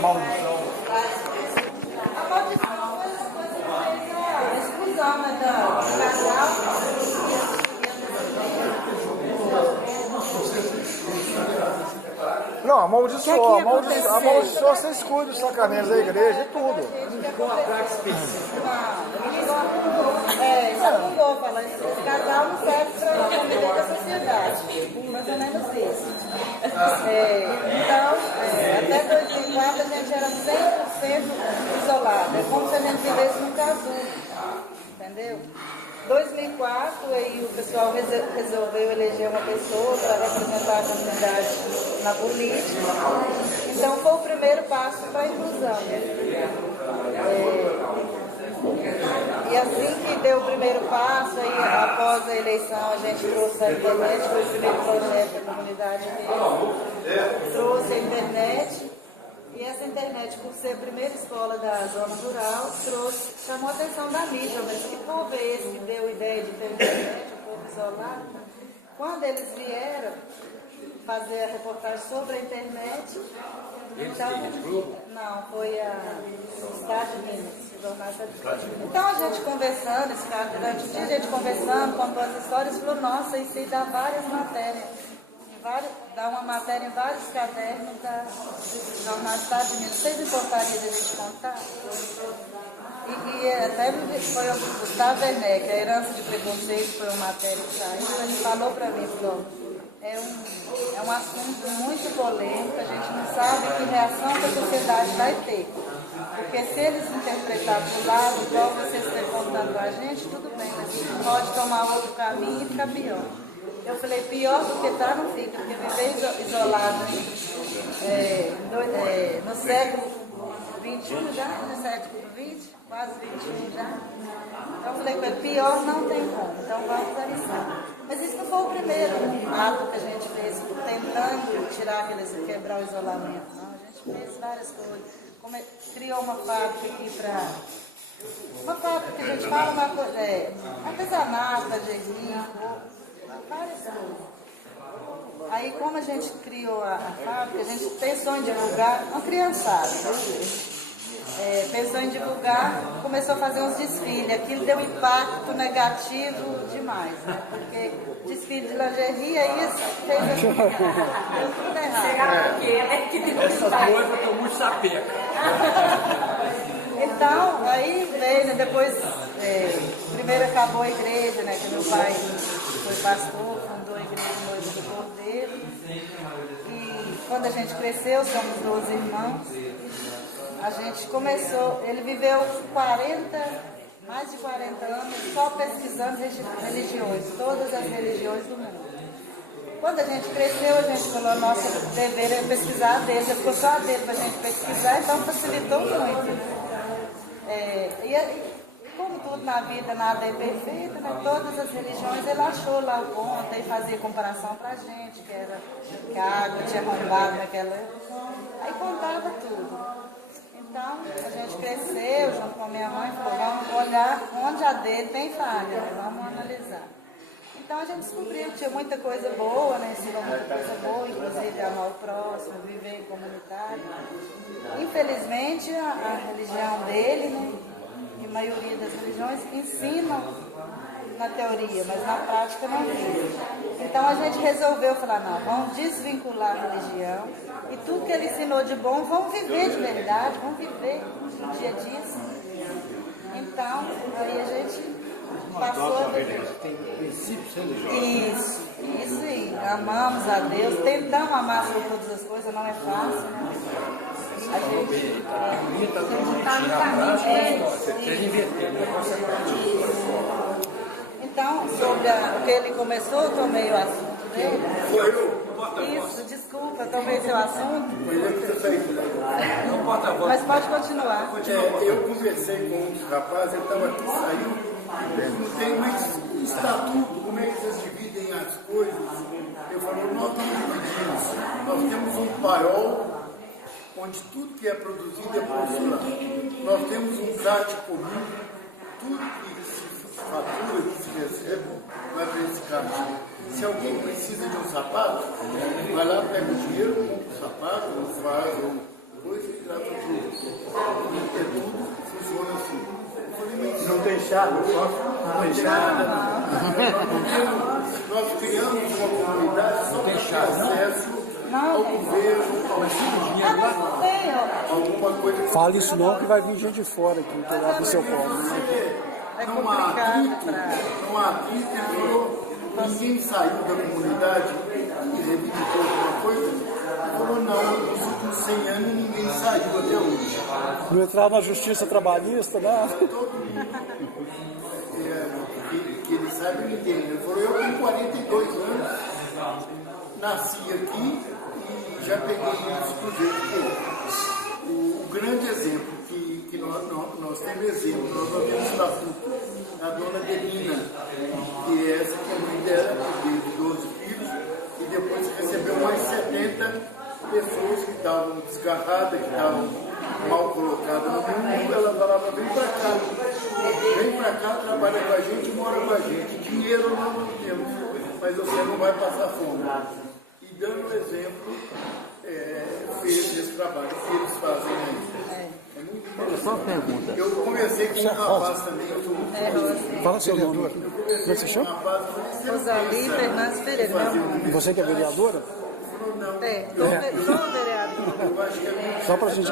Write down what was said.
maldição. A maldição foi essa coisa, a exclusão, né, do casal. Não, amaldiçoa você exclui dos sacaneiros da igreja e tudo. Com a prática específica. Não, fala, esse casal não serve para conviver com a sociedade. Mais ou menos isso. Então, até 2004 a gente era 100% isolado. É como se a gente vivesse num casulo. Entendeu? 2004, aí o pessoal resolveu eleger uma pessoa para representar a comunidade na política. Então foi o primeiro passo para a inclusão. E assim que deu o primeiro passo, aí, após a eleição, a gente trouxe a internet, foi o primeiro projeto da comunidade dele. Trouxe a internet. E essa internet, por ser a primeira escola da zona rural, chamou a atenção da mídia. Mas que povo é esse que deu ideia de ter internet, o povo isolado? Quando eles vieram fazer a reportagem sobre a internet, não, foi a Estado de Minas, o jornal Estado de Minas. Então a gente conversando, esse cara, durante o dia a gente conversando, contando as histórias, falou, nossa, isso aí dá várias matérias. Dá uma matéria em vários cadernos da jornal Estado de Minas. Vocês importariam de a gente contar? E até foi o Gustavo Werneck, a herança de preconceito, foi uma matéria que saiu. Ele falou para mim, falou, é um assunto muito polêmico, a gente não sabe que reação que a sociedade vai ter. Porque se eles interpretarem para o lado, igual vocês estão contando a gente, tudo bem, mas pode tomar outro caminho e ficar pior. Eu falei, pior do que tá não fica, porque viver isolado no século XXI já, no século XX, quase XXI já. Então eu falei, pior não tem como, então vamos arriscar. Mas isso não foi o primeiro ato que a gente fez, tentando quebrar o isolamento, não. A gente fez várias coisas. Criou uma fábrica aqui para... Uma fábrica que a gente fala uma coisa, artesanato, lingerie, várias coisas. Aí, como a gente criou a fábrica, a gente pensou em divulgar, uma criançada, pensou em divulgar, começou a fazer uns desfiles. Aquilo deu um impacto negativo demais, né? Porque desfile de lingerie, aí fez tudo errado. Será que é que tem essas coisas estão muito sapeca. Então, aí veio, né, depois, primeiro acabou a igreja, né, que meu pai foi pastor, fundou a igreja Noiva do Cordeiro. E quando a gente cresceu, somos 12 irmãos, a gente começou, ele viveu mais de 40 anos só pesquisando religiões, todas as religiões do mundo. Quando a gente cresceu, a gente falou, nosso dever é pesquisar a deles, ficou só a dele para a gente pesquisar, então facilitou muito. E como tudo na vida, nada é perfeito, né? Todas as religiões, ele achou lá o ponto e fazia comparação pra gente, que a água tinha arrombado naquela época. Aí contava tudo. Então, a gente cresceu junto com a minha mãe, falou, vamos olhar onde a dele tem falha, né? Vamos analisar. Então a gente descobriu que tinha muita coisa boa, né? Ensinou muita coisa boa, inclusive amar o próximo, viver em comunidade. Infelizmente, a religião dele, né? E a maioria das religiões ensinam na teoria, mas na prática não vive. Então a gente resolveu falar, não, vamos desvincular a religião e tudo que ele ensinou de bom, vamos viver de verdade, vamos viver no dia a dia. Então, aí a gente passou a viver. Tem princípios religiosos. Isso aí. Amamos a Deus, tentamos amar sobre todas as coisas, não é fácil, né? A gente está no caminho. Vocês inverteram, né? Então, sobre o que ele começou, eu tomei o assunto dele. Isso, desculpa, eu tomei seu assunto. Mas pode continuar. Eu conversei com um dos rapazes, ele estava aqui, saiu. Não tem mais estatuto, como é que vocês dividem as coisas? Eu falei, nós estamos divididos. Nós temos um paiol onde tudo que é produzido é profissional. Nós temos um CAT comum, tudo que se fatura, que se recebe, vai para esse CAT. Se alguém precisa de um sapato, vai lá, pega o dinheiro, compra o sapato, ou faz, ou coisa e trata. fechado, Nós criamos uma comunidade só para ter acesso Não, ao tem. governo, Ah, mas não tem, ó. alguma coisa. Fale isso não, que vai vir gente de fora aqui pegar do seu colo. É Não há complicado atrito, pra... não há atrito, ele falou, ninguém saiu da comunidade e reivindicou alguma coisa. Ele falou, não, nos últimos 100 anos ninguém saiu até hoje. Não entrar na justiça trabalhista, né? Todo mundo que ele sabe, ele entende. Ele falou, eu tenho 42 anos, nasci aqui e já peguei isso do jeito que é. O grande exemplo que nós temos exemplo, nós não temos estatuto, a dona Delina, que é essa que a mãe dela, que teve 12 filhos, e depois recebeu mais 70 pessoas que estavam desgarradas, que estavam mal colocadas no mundo. Ela falava, vem pra cá, trabalha com a gente, mora com a gente. Dinheiro nós não temos, mas você não vai passar fome. E dando um exemplo, fez esse trabalho que eles fazem aí. É muito interessante. Só uma pergunta. Eu conversei com um rapaz também, eu sou muito feliz. Fala seu nome. Como você chama? Rosali Fernandes Pereira, meu nome. E você que é vereadora? É, sou vereador. Eu acho que é muito Só pra gente...